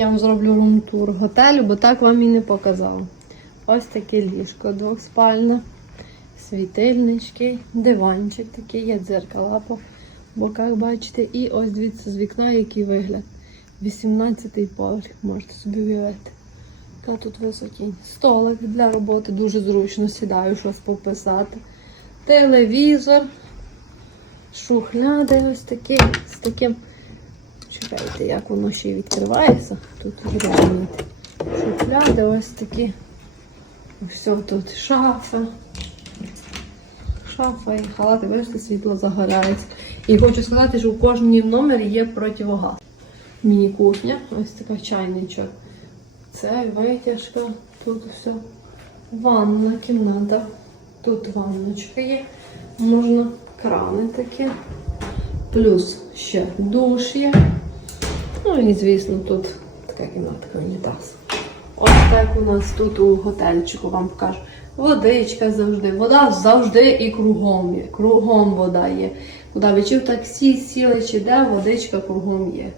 Я вам зроблю рум-тур готелю, бо так вам і не показала. Ось таке ліжко двохспальне, світильнички, диванчик такий, є дзеркала по боках, бачите. І ось дивіться з вікна, який вигляд. 18-й поверх, можете собі уявити. Та тут високий столик для роботи, дуже зручно сідаю, щось пописати. Телевізор, шухляди ось такі, з таким. Чекайте, як воно ще й відкривається. Тут гляньте. Шухляди ось такі. Все тут шафа. Шафа і халати, бачите, світло загорається. І хочу сказати, що у кожній номері є противогаз. Міні-кухня, ось така чайничок. Це витяжка, тут все. Ванна кімната. Тут ванночка є. Можна крани такі. Плюс ще душ є. Ну і звісно, тут така кімнатка унітаз. Ось так у нас тут у готельчику вам покажу. Водичка завжди. Вода завжди і кругом є. Кругом вода є. Куди ви чи в таксі сіли, чи де водичка кругом є.